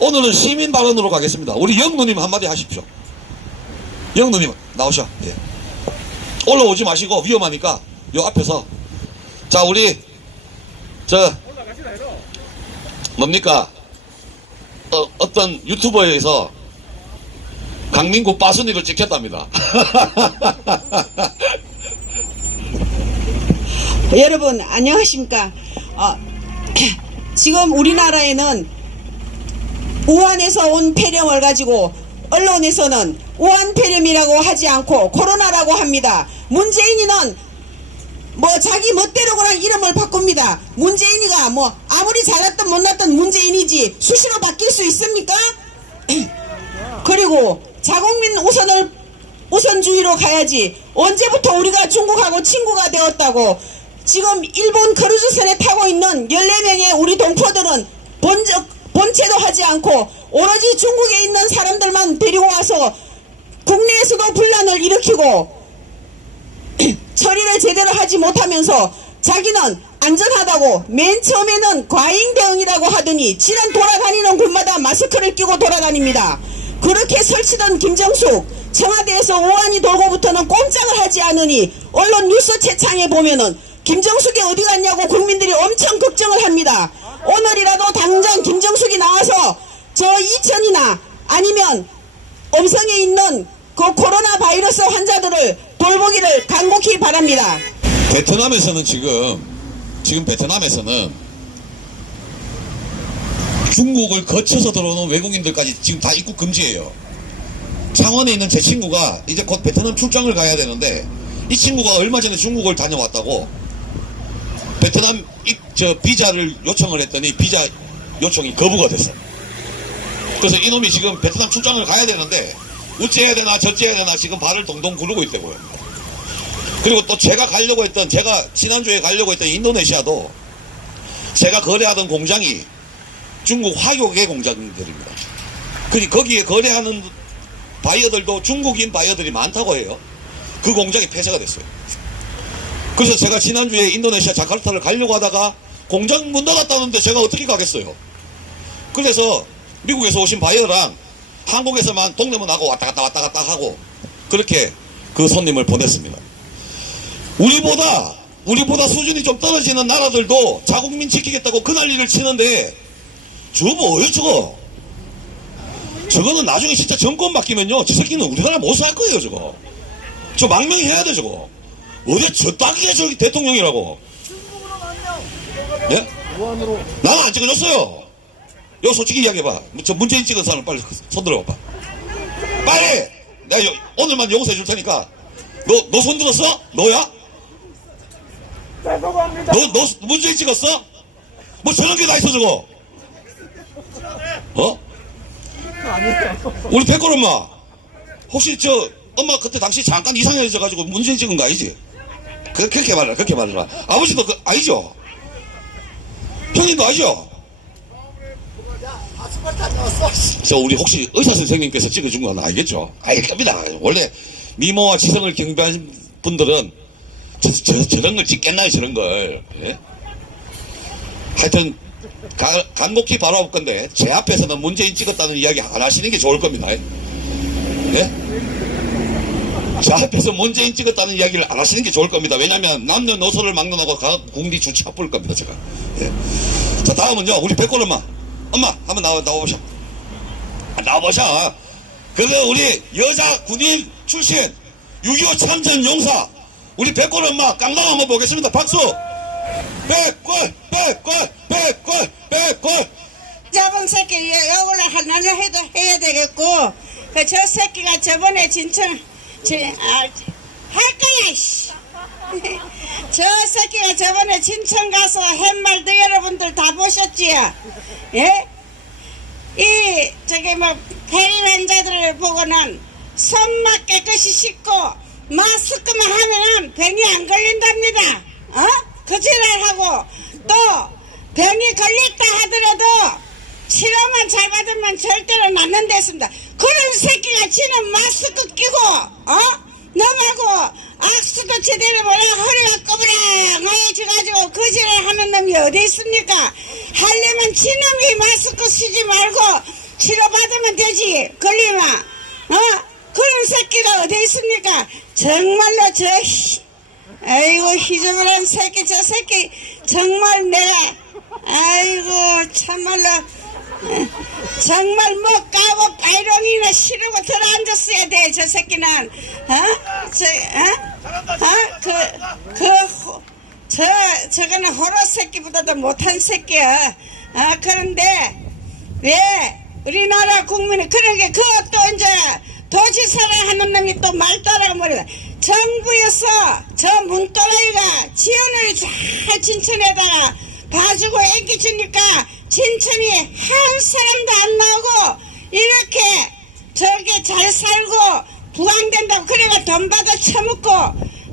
오늘은 시민 발언으로 가겠습니다. 우리 영누님 한마디 하십시오. 영누님 나오셔. 예. 올라오지 마시고 위험하니까 요 앞에서. 자, 우리 뭡니까? 어떤 유튜버에서 강민구 빠순이를 찍혔답니다. 여러분 안녕하십니까? 지금 우리나라에는 우한에서 온 폐렴을 가지고 언론에서는 우한 폐렴이라고 하지 않고 코로나라고 합니다. 문재인이는 뭐 자기 멋대로 그냥 이름을 바꿉니다. 문재인이가 뭐 아무리 잘났든 못났든 문재인이지 수시로 바뀔 수 있습니까? 그리고 자국민 우선주의로 가야지. 언제부터 우리가 중국하고 친구가 되었다고. 지금 일본 크루즈선에 타고 있는 14명의 우리 동포들은 본체도 하지 않고 오로지 중국에 있는 사람들만 데리고 와서 국내에서도 분란을 일으키고 처리를 제대로 하지 못하면서 자기는 안전하다고 맨 처음에는 과잉 대응이라고 하더니 지난 돌아다니는 곳마다 마스크를 끼고 돌아다닙니다. 그렇게 설치던 김정숙 청와대에서 우한이 돌고부터는 꼼짝을 하지 않으니 언론 뉴스 채창에 보면은 김정숙이 어디 갔냐고 국민들이 엄청 걱정을 합니다. 오늘이라도 당장 김정숙이 나와서 저 이천이나 아니면 엄성에 있는 그 코로나 바이러스 환자들을 돌보기를 간곡히 바랍니다. 베트남에서는 지금 베트남에서는 중국을 거쳐서 들어오는 외국인들까지 지금 다 입국 금지예요. 창원에 있는 제 친구가 이제 곧 베트남 출장을 가야 되는데 이 친구가 얼마 전에 중국을 다녀왔다고 베트남 비자를 요청을 했더니 비자 요청이 거부가 됐어. 그래서 이놈이 지금 베트남 출장을 가야 되는데 어찌해야 되나 저찌해야 되나 지금 발을 동동 구르고 있다고요. 그리고 또 제가 지난주에 가려고 했던 인도네시아도 제가 거래하던 공장이 중국 화교계 공장들입니다. 거기에 거래하는 바이어들도 중국인 바이어들이 많다고 해요. 그 공장이 폐쇄가 됐어요. 그래서 제가 지난주에 인도네시아 자카르타를 가려고 하다가 공장 문 닫았다는데 제가 어떻게 가겠어요. 그래서 미국에서 오신 바이어랑 한국에서만 동네문 하고 왔다 갔다 하고 그렇게 그 손님을 보냈습니다. 우리보다 수준이 좀 떨어지는 나라들도 자국민 지키겠다고 그 난리를 치는데 저거 뭐예요 저거. 저거는 나중에 진짜 정권 바뀌면요 저 새끼는 우리나라 못 살 거예요. 저거 저 망명해야 돼. 저거 어디 저 따기가 저기 대통령이라고. 예? 나는 안 찍어줬어요. 이거 솔직히 이야기해봐. 저 문재인 찍은 사람 빨리 손 들어봐. 빨리. 내가 오늘만 용서해 줄 테니까. 너 손 들었어? 너야? 죄송합니다. 너 문재인 찍었어? 뭐 저런 게 다 있어 저거. 어? 우리 백골 엄마 혹시 저 엄마 그때 당시 잠깐 이상해져 가지고 문재인 찍은 거 아니지? 그렇게 말해라. 아버지도 아니죠? 형님도 아니죠? 저 우리 혹시 의사 선생님께서 찍어준 건 알겠죠? 알 겁니다. 원래 미모와 지성을 경배하는 분들은 저런 걸 찍겠나요? 저런 걸. 예? 하여튼 간곡히 바라볼 건데 제 앞에서는 문재인 찍었다는 이야기 안 하시는 게 좋을 겁니다. 예? 제 앞에서 문재인 찍었다는 이야기를 안 하시는 게 좋을 겁니다. 왜냐하면 남녀노소를 막론하고 궁디 주치 아플 겁니다. 제가. 예. 자 다음은요 우리 백골 엄마 한번 나와보셔. 나와보셔. 그래서 우리 여자 군인 출신 6.25 참전 용사 우리 백골 엄마 깡당 한번 보겠습니다. 박수. 백골. 저번 새끼 요걸로 하나를 해도 해야 되겠고 저 새끼가 저번에 할 거야 씨. 저 새끼가 저번에 진천 가서 한 말도 여러분들 다 보셨지요. 예? 이 저기 뭐 폐렴 환자들을 보고는 손만 깨끗이 씻고 마스크만 하면은 병이 안 걸린답니다. 그 지랄하고 또 병이 걸렸다 하더라도 치료만 잘 받으면 절대로 낫는 데있습니다. 그런 새끼가 지는 마스크 끼고 넘하고 악수도 제대로 뭐라 허리가 꼬부랑해져가지고 거지를 하는 놈이 어디 있습니까? 하려면 지놈이 마스크 쓰지 말고 치료받으면 되지. 걸리면 그런 새끼가 어디 있습니까? 정말로 아이고 희저분한 새끼, 저 새끼 정말 내가 아이고 참말로 정말 못 가고 빨롱이나 시르고 들어앉았어야 돼. 저 새끼는 저거는 호러 새끼보다도 못한 새끼야. 그런데 왜 우리나라 국민이 그러게 그것도 이제 도지사를 하는 놈이 또 말 따라가 버려. 정부에서 저 문또라이가 지원을 잘 진천에다가 봐주고 애기주니까 진천이 한 사람도 안 나오고 이렇게 저게 잘 살고 부강된다고 그래가 돈 받아 처먹고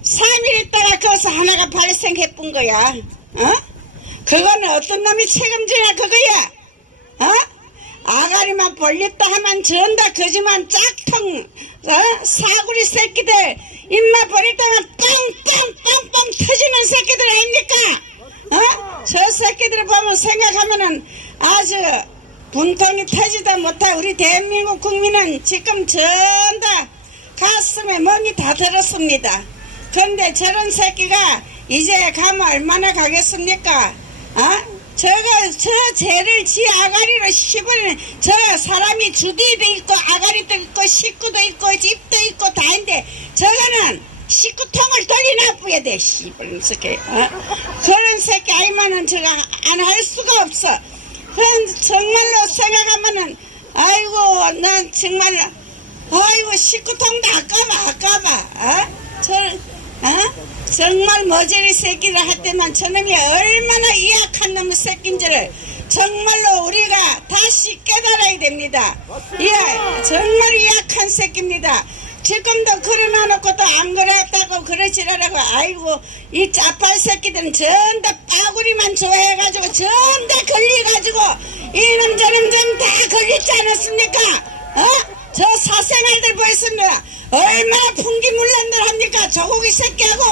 3일 있다가 거기서 하나가 발생해뿐 거야. 그거는 어떤 놈이 책임지냐 그거야. 아가리만 벌렸다 하면 전다 거지만 짝통 사구리 새끼들 입만 벌렸다면 뻥뻥뻥뻥 터지는 새끼들 아닙니까? 저 새끼들을 보면 생각하면은 아주 분통이 터지다 못하 우리 대한민국 국민은 지금 전다 가슴에 멍이 다 들었습니다. 그런데 저런 새끼가 이제 가면 얼마나 가겠습니까? 저 죄를 지 아가리로 씹으는 저 사람이 주디도 있고 아가리도 있고 식구도 있고 집도 있고 다인데 저거는 식구통을 돌려놔야 돼. 씨발 새끼. 그런 새끼 아니면은 저거 안 할 수가 없어. 그런 정말로 생각하면은 아이고 난 정말 아이고 식구통도 아까봐. 정말 머저리 새끼를 할 때만 저놈이 얼마나 이악한 놈의 새끼인지를 정말로 우리가 다시 깨달아야 됩니다. 정말 이악한 새끼입니다. 지금도 그려놔놓고도 안 그랬다고 그러지라고 아이고 이 짜팔 새끼들은 전다 빠구리만 좋아해가지고 전다 걸려가지고 이놈 저놈 좀 다 걸렸지 않았습니까? 저 사생활들 보였습니다. 얼마나 풍기물란들 합니까? 조국이 새끼하고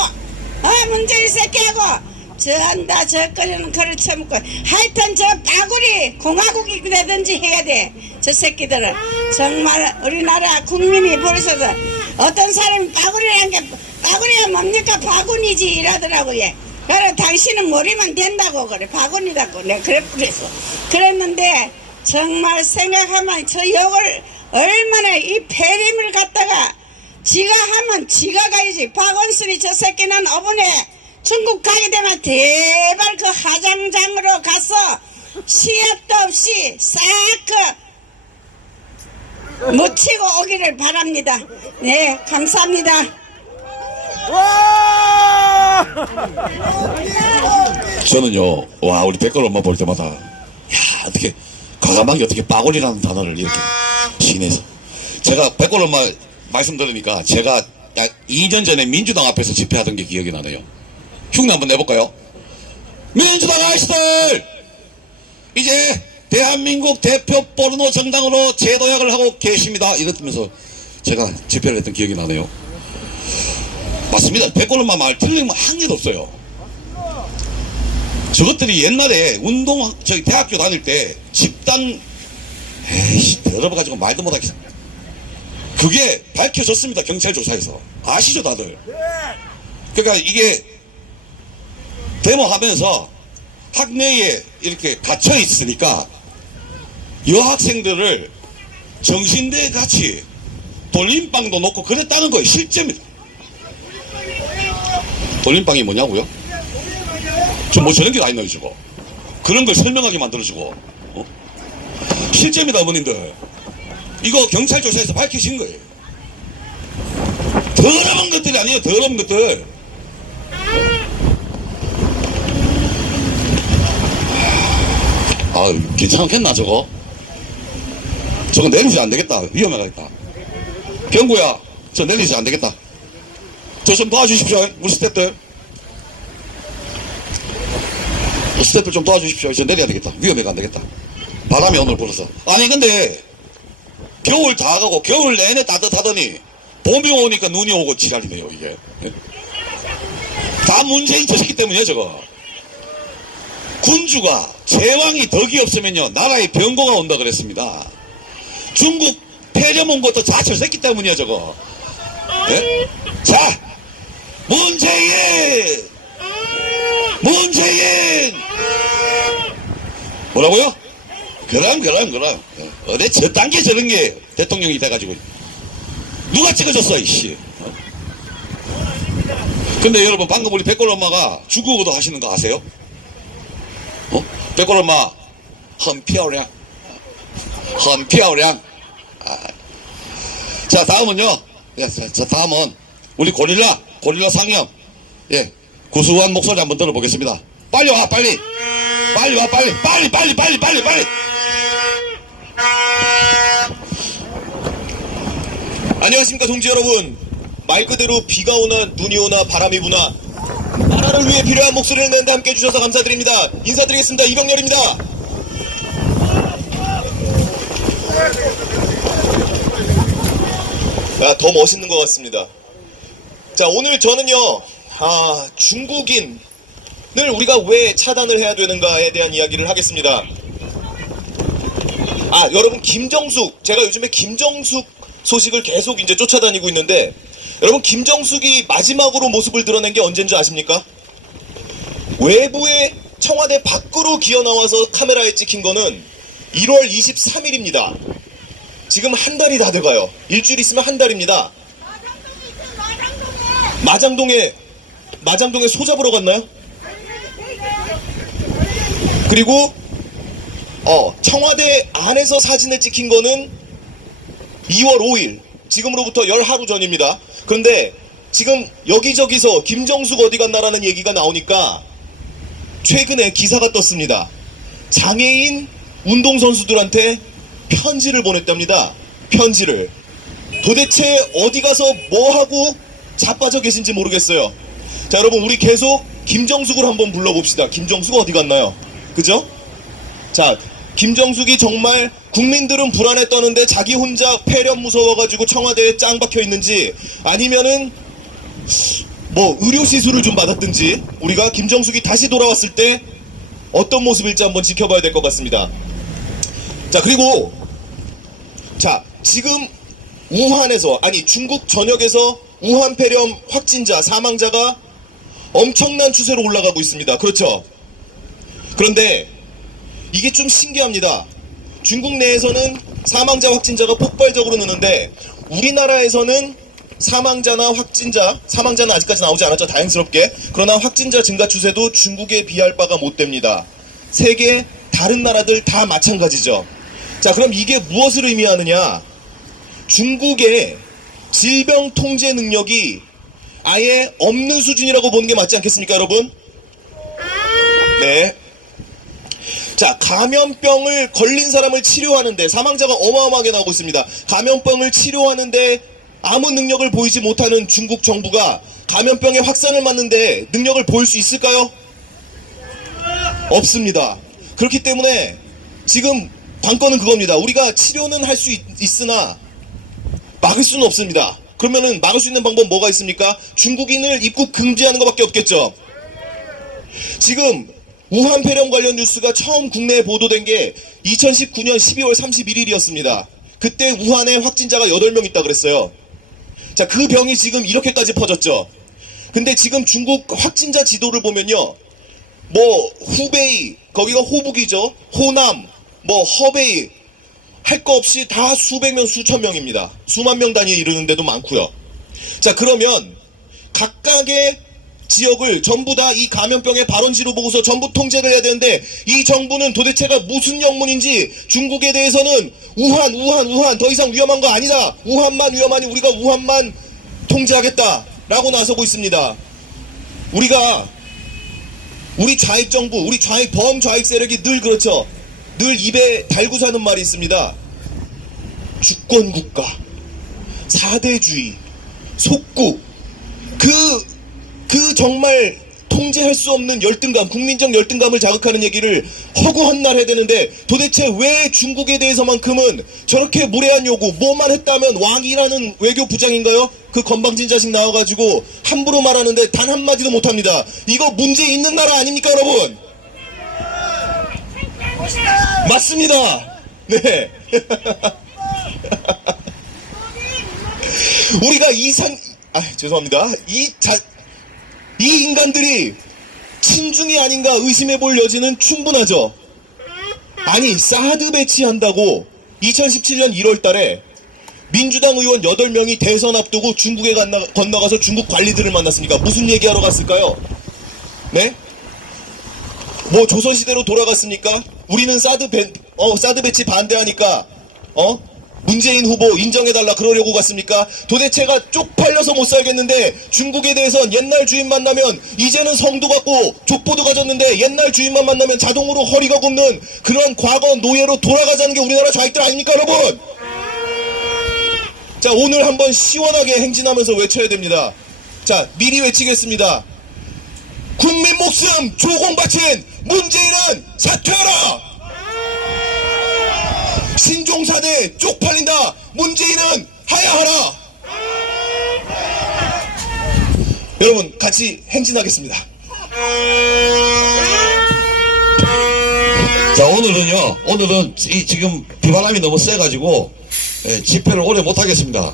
문재인 새끼하고 전다 저거리는 그를 처먹고 하여튼 저 빠구리 공화국이 되든지 해야 돼. 저 새끼들은 정말 우리나라 국민이 버리셔서 어떤 사람이 빠구리라는 게 빠구리가 뭡니까? 바구니지 이러더라고요. 그래 당신은 머리만 된다고 그래 바구니라고 내가 그랬어. 그랬는데 정말 생각하면 저 욕을 얼마나 이 폐렴을 갖다가 지가 하면 지가 가야지. 박원순이 저 새끼는 어번에 중국 가게 되면 대발 그 하장장으로 가서 시합도 없이 싹 묻히고 오기를 바랍니다. 네, 감사합니다. 저는요, 와, 우리 백걸 엄마 볼 때마다, 야, 어떻게, 과감하게 어떻게 빠골이라는 단어를 이렇게 시인해서. 제가 백걸 엄마 말씀 들으니까 제가 2년 전에 민주당 앞에서 집회하던 게 기억이 나네요. 흉내 한번 내볼까요? 민주당 아저씨들! 이제 대한민국 대표 포르노 정당으로 재도약을 하고 계십니다. 이러면서 제가 집회를 했던 기억이 나네요. 맞습니다. 백걸 엄마 말 틀린 거 한 개도 없어요. 저것들이 옛날에 저기 대학교 다닐 때 집단 더러워가지고 말도 못하겠어. 그게 밝혀졌습니다. 경찰 조사에서. 아시죠 다들? 그러니까 이게 데모하면서 학내에 이렇게 갇혀 있으니까 여학생들을 정신대 같이 돌림방도 놓고 그랬다는 거예요. 실제입니다. 돌림방이 뭐냐고요? 저 뭐 저런 게 다 있나요 저거? 그런 걸 설명하게 만들어주고 실제입니다 어머님들. 이거 경찰 조사에서 밝혀진 거예요. 더러운 것들이 아니에요. 더러운 것들. 괜찮겠나 저거? 저거 내리지 안되겠다. 위험하겠다. 경구야 저 내리지 안되겠다. 저 좀 도와주십시오 우리 스태프들. 스태프들 좀 도와주십시오. 이제 내려야 되겠다. 위험해가 안 되겠다. 바람이 오늘 불어서. 아니 근데 겨울 다 가고 겨울 내내 따뜻하더니 봄이 오니까 눈이 오고 지랄이네요 이게. 다 문재인 저 새끼 때문이에요 저거. 군주가 제왕이 덕이 없으면요 나라에 병고가 온다 그랬습니다. 중국 폐렴 온 것도 다 저 새끼 때문이야 저거. 예? 자 문재인 뭐라고요? 그럼 어디 저딴 게 저런 게 대통령이 돼가지고 누가 찍어줬어 이씨. 근데 여러분 방금 우리 백골 엄마가 중국어도 하시는 거 아세요? 백골 엄마 很漂亮 자 다음은요. 자 다음은 우리 고릴라 상염 예 구수한 목소리 한번 들어보겠습니다. 빨리 와 빨리 안녕하십니까 동지 여러분. 말 그대로 비가 오나 눈이 오나 바람이 부나 나라를 위해 필요한 목소리를 내는데 함께 해주셔서 감사드립니다. 인사드리겠습니다. 이병렬입니다. 더 멋있는 것 같습니다. 자 오늘 저는요 중국인을 우리가 왜 차단을 해야 되는가에 대한 이야기를 하겠습니다. 여러분 김정숙, 제가 요즘에 김정숙 소식을 계속 이제 쫓아다니고 있는데 여러분 김정숙이 마지막으로 모습을 드러낸 게 언제인지 아십니까? 외부에 청와대 밖으로 기어 나와서 카메라에 찍힌 거는 1월 23일입니다. 지금 한 달이 다 돼가요. 일주일 있으면 한 달입니다. 마장동에 소 잡으러 갔나요? 그리고 청와대 안에서 사진을 찍힌 거는 2월 5일 지금으로부터 10하루 전입니다. 그런데 지금 여기저기서 김정숙 어디 갔나라는 얘기가 나오니까 최근에 기사가 떴습니다. 장애인 운동선수들한테 편지를 보냈답니다. 편지를. 도대체 어디 가서 뭐하고 자빠져 계신지 모르겠어요. 자 여러분 우리 계속 김정숙을 한번 불러봅시다. 김정숙 어디 갔나요? 그죠? 자 김정숙이 정말 국민들은 불안에 떠는데 자기 혼자 폐렴 무서워가지고 청와대에 짱 박혀 있는지 아니면은 뭐 의료시술을 좀 받았든지 우리가 김정숙이 다시 돌아왔을 때 어떤 모습일지 한번 지켜봐야 될 것 같습니다. 자 그리고 자 지금 우한에서 중국 전역에서 우한 폐렴 확진자 사망자가 엄청난 추세로 올라가고 있습니다. 그렇죠? 그런데 이게 좀 신기합니다. 중국 내에서는 사망자 확진자가 폭발적으로 느는데 우리나라에서는 사망자는 아직까지 나오지 않았죠. 다행스럽게. 그러나 확진자 증가 추세도 중국에 비할 바가 못 됩니다. 세계 다른 나라들 다 마찬가지죠. 자 그럼 이게 무엇을 의미하느냐. 중국의 질병 통제 능력이 아예 없는 수준이라고 보는 게 맞지 않겠습니까 여러분? 네. 자 감염병을 걸린 사람을 치료하는데 사망자가 어마어마하게 나오고 있습니다. 감염병을 치료하는데 아무 능력을 보이지 못하는 중국 정부가 감염병의 확산을 막는데 능력을 보일 수 있을까요? 없습니다. 그렇기 때문에 지금 관건은 그겁니다. 우리가 치료는 할 수 있으나 막을 수는 없습니다. 그러면은 막을 수 있는 방법 뭐가 있습니까? 중국인을 입국 금지하는 것밖에 없겠죠. 지금 우한 폐렴 관련 뉴스가 처음 국내에 보도된 게 2019년 12월 31일이었습니다. 그때 우한에 확진자가 8명 있다 그랬어요. 자, 그 병이 지금 이렇게까지 퍼졌죠. 근데 지금 중국 확진자 지도를 보면요. 뭐 후베이, 거기가 호북이죠. 호남, 뭐 허베이 할 거 없이 다 수백 명, 수천 명입니다. 수만 명 단위에 이르는 데도 많고요. 자, 그러면 각각의 지역을 전부 다 이 감염병의 발원지로 보고서 전부 통제를 해야 되는데 이 정부는 도대체가 무슨 영문인지 중국에 대해서는 우한 더 이상 위험한 거 아니다. 우한만 위험하니 우리가 우한만 통제하겠다라고 나서고 있습니다. 우리 좌익 정부, 우리 좌익 범좌익 세력이 늘 그렇죠. 늘 입에 달고 사는 말이 있습니다. 주권국가, 사대주의, 속국, 그 정말 통제할 수 없는 열등감, 국민적 열등감을 자극하는 얘기를 허구한 날 해야 되는데 도대체 왜 중국에 대해서만큼은 저렇게 무례한 요구, 뭐만 했다면 왕이라는 외교부장인가요? 그 건방진 자식 나와가지고 함부로 말하는데 단 한마디도 못합니다. 이거 문제 있는 나라 아닙니까, 여러분? 맞습니다. 네. 우리가 죄송합니다. 이 인간들이 친중이 아닌가 의심해볼 여지는 충분하죠. 아니, 사드 배치한다고 2017년 1월 달에 민주당 의원 8명이 대선 앞두고 중국에 건너가서 중국 관리들을 만났습니까? 무슨 얘기하러 갔을까요? 네? 뭐 조선시대로 돌아갔습니까? 우리는 사드 배치 반대하니까 문재인 후보 인정해달라 그러려고 갔습니까? 도대체가 쪽팔려서 못 살겠는데 중국에 대해선 옛날 주인 만나면 이제는 성도 갖고 족보도 가졌는데 옛날 주인만 만나면 자동으로 허리가 굽는 그런 과거 노예로 돌아가자는 게 우리나라 좌익들 아닙니까, 여러분? 자, 오늘 한번 시원하게 행진하면서 외쳐야 됩니다. 자, 미리 외치겠습니다. 국민 목숨 조공 바친 문재인은 사퇴하라! 신종사대 쪽팔린다. 문재인은 하야하라. 여러분 같이 행진하겠습니다. 자, 오늘은 지금 비바람이 너무 세가지고 집회를 오래 못하겠습니다.